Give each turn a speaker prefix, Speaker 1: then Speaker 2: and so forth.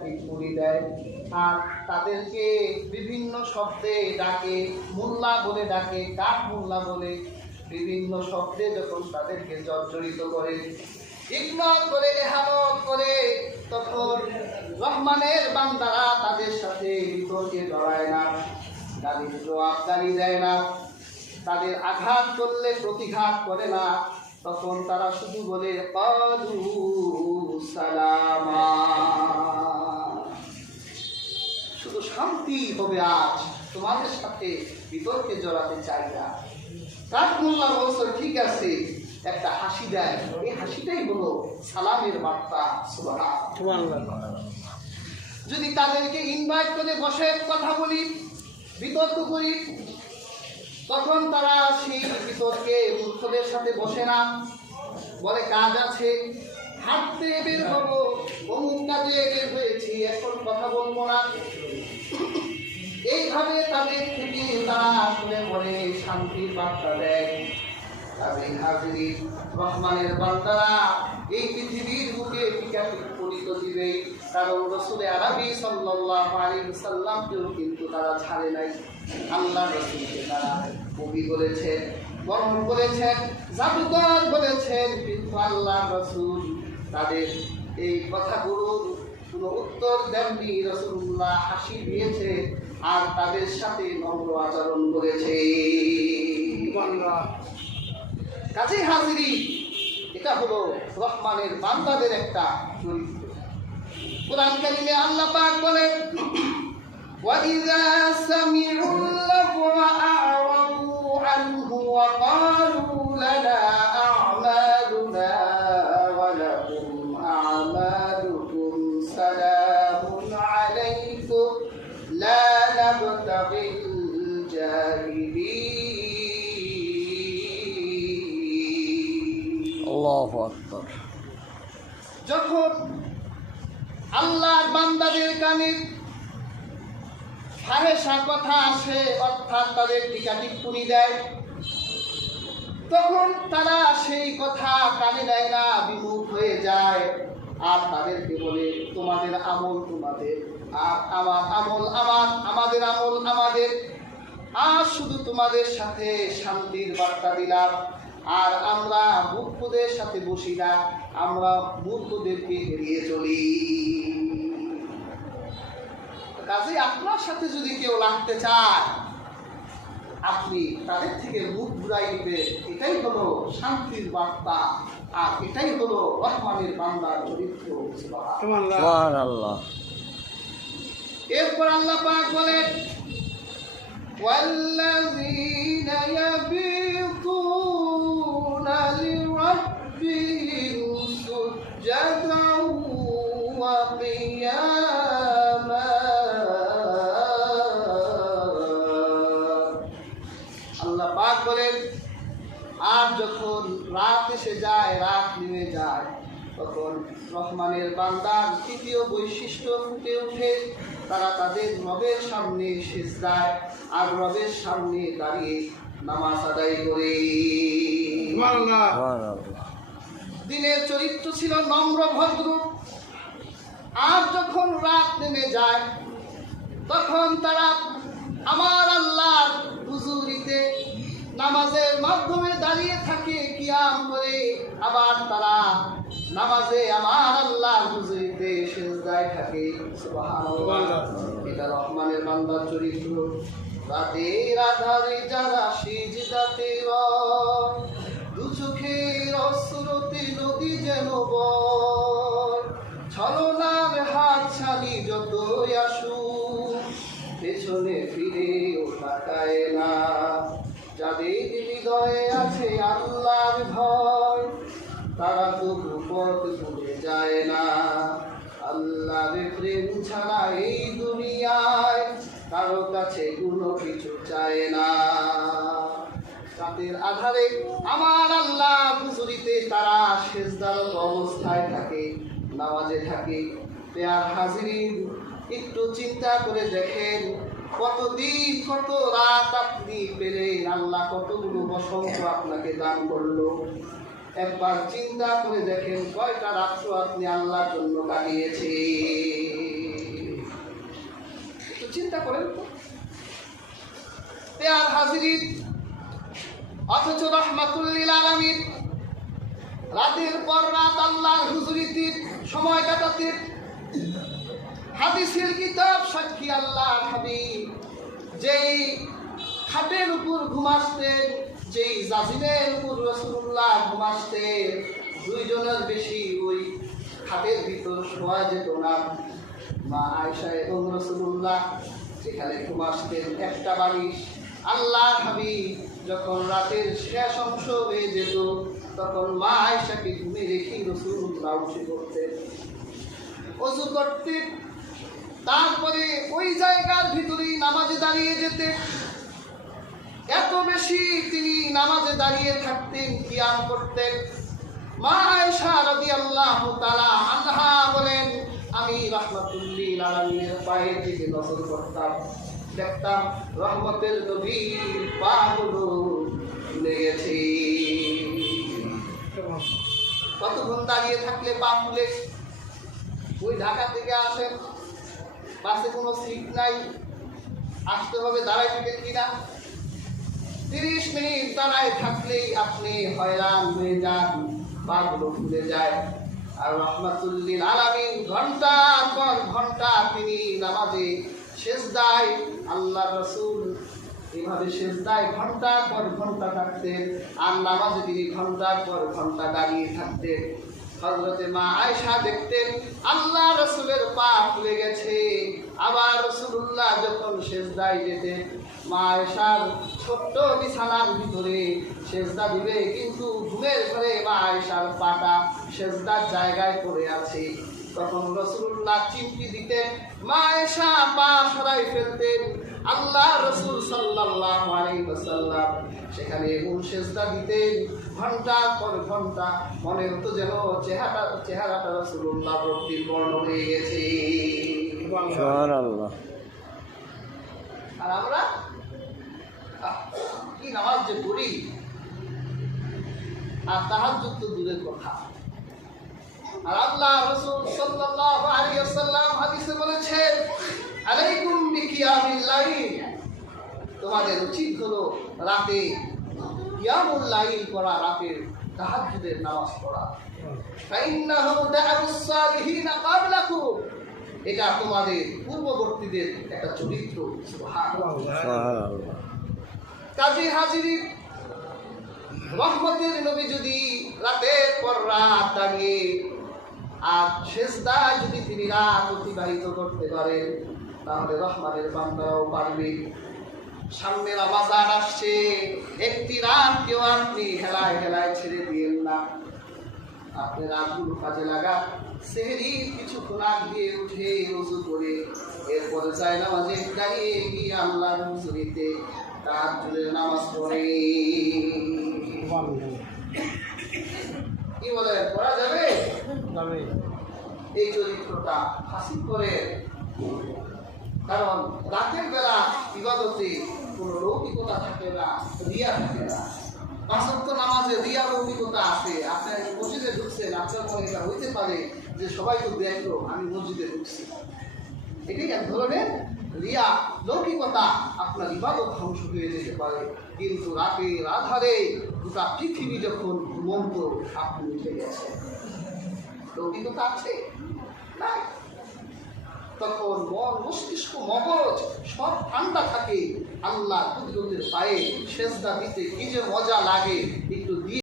Speaker 1: পুরি দেয়। আর তাদেরকে বিভিন্ন শব্দে ডাকে, মোল্লা বলে ডাকে কাঠ মোল্লা বলে। বিভিন্ন শব্দে যখন তাদেরকে জর্জরিত করে ইগনোর করে এহানত করে, তখন রহমানের বান্দারা তাদের সাথে বিতর্কে জড়ায় না, তাদের জবাব গালি দেয় না। তাদের আঘাত করলে প্রতিঘাত করে না। তখন তারা শুধু বলে "ক্বালু সালামা। শান্তি হবে আজ। তোমাদের সাথে বিতর্কে জড়াতে চাই না। কাঠমোল্লা বলছে ঠিক আছে। একটা হাসি দেয়। এই হাসিটাই হলো সালামের বার্তা যদি তাদেরকে ইনভাইট করে বসে কথা বলি বিতর্ক করি তখন তারা সেই বিতর্কে মূর্খদের সাথে বসে না। বলে কাজ আছে। হাঁটতে বের হব। অমুক কাজে বের হয়েছি। এখন কথা বলব না। এইভাবে তাদের থেকে তারা আসলে পড়ে শান্তির বার্তা দেয়। তাদের হাজিরি রহমানের বান্দারা এই পৃথিবীর বুকে টিকা পরিত দিবে। কারণ রসুলে আরবি সাল্লাল্লাহু আলাইহি সাল্লামকেও কিন্তু তারা ছাড়ে নাই। আল্লাহ রসুলকে তারা কবি বলেছেন বরং বলেছেন জাদুকর বলেছেন, কিন্তু আল্লাহ রসুল তাদের এই কথাগুলোর কোনো উত্তর দেননি। রসুল্লাহ হাসি দিয়েছে আর তাদের সাথে নম্র আচরণ করেছে কাজে হাজিরি এটা হলো রহমানের বান্দাদের একটা চরিত্র কোরআন কারিমে আল্লাহ পাক বলেন وَإِذَا سَمِعُوا اللَّغْوَ أَعْرَضُوا عَنْهُ وَقَالُوا لَنَا বান্দাদের কানে ফাহেসা কথা আসে, অর্থাৎ তাদের টিকা টিপ্পনি দেয়। তখন তারা সেই কথা কানে দেয় না বিমুখ হয়ে যায়। আর তাদেরকে বলে, তোমাদের আমল তোমাদের, আর আমার আমল আমার, আমাদের আমল আমাদের। আর শুধু তোমাদের সাথে শান্তির বার্তা দিলাম, আর আমরা মূর্খদের সাথে বসি না, আমরা মূর্খদেরকে এড়িয়ে চলি। কাজে আপনার সাথে যদি কেউ লাগতে চায় আপনি তাদের থেকে মুখ ঘুরাই দিবে এটাই হলো শান্তির বার্তা আর এটাই হলো রহমানের বান্দার চরিত্র সুবহানাল্লাহ।
Speaker 2: সুবহানাল্লাহ
Speaker 1: এরপর আল্লাহ পাক বলেন والذين يبيتون যায় রাত নেমে যায়। তখন রহমানের বান্দার তৃতীয় বৈশিষ্ট্য ফুটে ওঠে। তারা তাদের রবের সামনে শেষ যায় আর রবের সামনে দাঁড়িয়ে নামাজ আদায় করে। দিনের চরিত্র ছিল নম্র ভদ্র। আর যখন রাত নেমে যায় তখন তারা আমার আল্লাহর হুজুরিতে নামাজের মাধ্যমে কিয়াম করে আবার তারা নামাজে আমার আল্লাহর হুজুরিতে সেজদায় থাকে। এটা রহমানের বান্দার চরিত্র। রাতের আধারে যারা সিজদাতে দু চোখের অস্রোতে নদী যেন ছলনার হাত ছানি যতই আসুক পেছনে ফিরে ও তাকায় না। যাদের হৃদয়ে আছে আল্লাহর ভয়, তারা তো পথ ভুলে যায় না। আল্লাহর প্রেম ছাড়া এই দুনিয়ায় কারও কাছে কোনো কিছু চায় না। রাতের আধারে আমার আল্লাহ হুজুরিতে তারা শেষদারত অবস্থায় থাকে, নামাজে থাকে। পেয়ার হাজিরিন, একটু চিন্তা করে দেখেন কত দিন কত রাত আপনি পেলেন আল্লাহ কতগুলো বসন্ত আপনাকে দান করল? একবার চিন্তা করে দেখেন কয়টা রাত্র আপনি আল্লাহর জন্য কাটিয়েছে চিন্তা করেন তো। আর হাজির অথচ রহমাতুল্লিল আলমীর রাতের পর রাত আল্লাহর হুজুরিতির সময় কাটাতে হাদিসের কিতাব সাক্ষী আল্লাহ হাবিব। যেই খাটের উপর ঘুমাসতেন যেই জাজিনের উপর রসুল্লাহ ঘুমাসতেন দুইজনের বেশি ওই খাটের ভিতর শোয়া যেত না। মা আয়সা এবং রসুল্লাহ যেখানে ঘুমাসতেন, একটা বালিশ আল্লাহ হাবিব যখন রাতের শেষ অংশ হয়ে যেত, তখন মা আয়সাকে ঘুমে রেখে রসুল্লাহ উঠে করতেন অজু করতে তারপরে ওই জায়গার ভিতরেই নামাজে দাঁড়িয়ে যেতে এত বেশি তিনি নামাজে দাঁড়িয়ে থাকতেন কিয়াম করতেন। মা আয়েশা রাদিয়াল্লাহু তাআলা আনহা বলেন, আমি রাহমাতুল্লিল আলামিনের পায়ের দিকে নজর করতাম। দেখতাম রহমতের নবীর পাগুলো ফুলে গেছে কতক্ষণ দাঁড়িয়ে থাকলে পা ফুলে ওই ঢাকা থেকে আসেন। বাসে কোনো সিট নাই। আসতে হবে দাঁড়াই থেকে কিনা? তিরিশ মিনিট দাঁড়ায় থাকলেই আপনি হয়রান হয়ে যান পাগুলো ফুলে যায়। আর রহমাতুল্লিল আলামিন ঘণ্টা পর ঘণ্টা তিনি নামাজে শেষদায় আল্লাহ রসুল এভাবে শেষদায় ঘণ্টার পর ঘণ্টা থাকতেন। আর নামাজে তিনি ঘণ্টার পর ঘণ্টা দাঁড়িয়ে থাকতেন। হজরতে মা আয়সা দেখতেন আল্লাহ রসুলের পা ফুলে গেছে। আবার রসুল্লাহ যখন শেষদায় যেতেন, মা আয়সার ছোট্ট বিছানার ভিতরে শেষদা দিবে, কিন্তু ঘুমের ঘরে মা আয়সার পাটা শেষদার জায়গায় পড়ে আছে। তখন রসুল্লাহ চিমটি দিতেন, মা আয়সা পা সরাই ফেলতেন। আল্লাহ রসুল সাল্লাল্লাহু আলাইহি ওয়াসাল্লাম সেখানে মূল সেজদা দিতেন ঘণ্টার পর ঘণ্টা মনে হতো যেন চেহারা চেহারাটা রসুল্লাহ ভক্তির বর্ণ হয়ে গেছে। আর আমরা? কি নামাজ যে পড়ি? আর তাহার তো দূরের কথা। আর আল্লাহ রসুল সাল্লাল্লাহু আলাইহি ওয়াসাল্লাম হাদিসে বলেছেন তোমাদের উচিত হলো রাতে কিয়ামুল পড়া রাতের তাহাজ্জুদের নামাজ পড়া। এটা তোমাদের পূর্ববর্তীদের একটা চরিত্র কাজী হাজিরি রহমতের নবী যদি রাতের পর রাত দাঁড়িয়ে আর শেষদায় যদি তিনি রাত অতিবাহিত করতে পারেন, তাহলে রহমানের বান্দারাও পারবে। সামনে রমাজান আসছে। একটি রাত কেউ আপনি হেলায় হেলায় ছেড়ে দিয়েন না। আপনি রাতগুলো কাজে লাগা সেহেরি কিছু খোরাক দিয়ে উঠে উজু করে। এরপরে চাই নামাজে দাঁড়িয়ে গিয়ে আল্লাহ হুজুরিতে তার জুড়ে নামাজ পড়ে। কি বলে? পড়া যাবে? এই চরিত্রটা হাসিল করে। কারণ রাতের বেলা ইবাদতে কোনো লৌকিকতা থাকে না রিয়া থাকে না। পাঁচত্ব নামাজে রিয়া লৌকিকতা আছে। আপনার মসজিদে ঢুকছেন আপনার মনে এটা হইতে পারে যে সবাই তো দেখল আমি মসজিদে ঢুকছি। এটি এক ধরনের রিয়া লৌকিকতা আপনার ইবাদত ধ্বংস হয়ে যেতে পারে। কিন্তু রাতের আধারে গোটা পৃথিবী যখন ঘুমন্ত আপনি উঠে গেছেন তো আছে নাই। তখন মন, মস্তিষ্ক, মগজ সব ঠান্ডা থাকে। আল্লাহ কুদরতের পায়ে সেজদা দিতে কি যে মজা লাগে